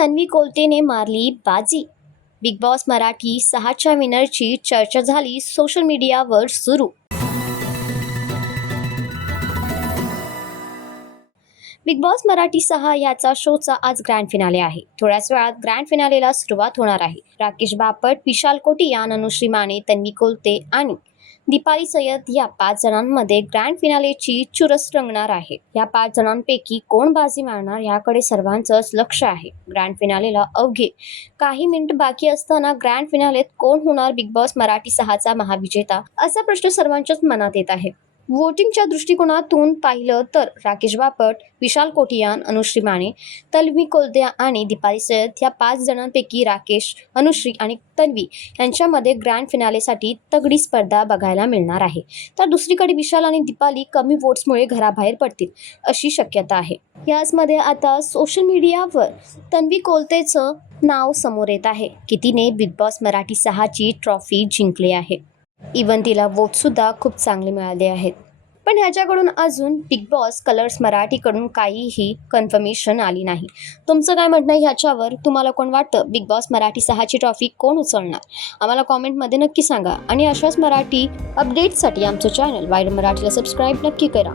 तन्वी कोलतेने मारली बाजी. Big boss Marathi 6च्या विनरची चर्चा झाली सोशल मीडियावर सुरू. बिग बॉस मराठी 6 याचा शोचा आज ग्रँड फिनाले आहे. थोड्याच वेळात ग्रँड फिनालेला सुरुवात होणार आहे. राकेश बापट, विशाल कोटियान, अनुश्री माने, तन्वी कोलते आणि दीपाली सय्यद या 5 जणांमध्ये ग्रँड फिनालेची चुरस रंगणार आहे. या 5 जणांपैकी कोण बाजी मारणार याकडे सर्वांचंच लक्ष आहे. ग्रँड फिनालेला अवघे काही मिनिट बाकी असताना ग्रँड फिनालेत कोण होणार बिग बॉस मराठी 6चा महाविजेता, असा प्रश्न सर्वांच्याच मनात येत आहे. वोटिंगच्या दृष्टिकोनातून पाहिलं तर राकेश बापट, विशाल कोटियान, अनुश्री माने, तन्वी कोलते आणि दीपाली सय्यद या 5 जणांपैकी राकेश, अनुश्री आणि तन्वी यांच्यामध्ये ग्रँड फिनालेसाठी तगडी स्पर्धा बघायला मिळणार आहे. तर दुसरीकडे विशाल आणि दीपाली कमी वोट्समुळे घराबाहेर पडतील अशी शक्यता आहे. याचमध्ये आता सोशल मीडियावर तन्वी कोलतेचं नाव समोर येत आहे की तिने बिग बॉस मराठी 6ची ट्रॉफी जिंकली आहे. इवन तिला वोटसुद्धा खूप चांगले मिळाले आहेत. पण ह्याच्याकडून अजून बिग बॉस कलर्स मराठीकडून काहीही कन्फर्मेशन आली नाही. तुमचं काय म्हणणं आहे ह्याच्यावर? तुम्हाला कोण वाटतं बिग बॉस मराठी 6ची ट्रॉफी कोण उचलणार? आम्हाला कॉमेंटमध्ये नक्की सांगा आणि अशाच मराठी अपडेट्ससाठी आमचं चॅनल वायर मराठीला सबस्क्राईब नक्की करा.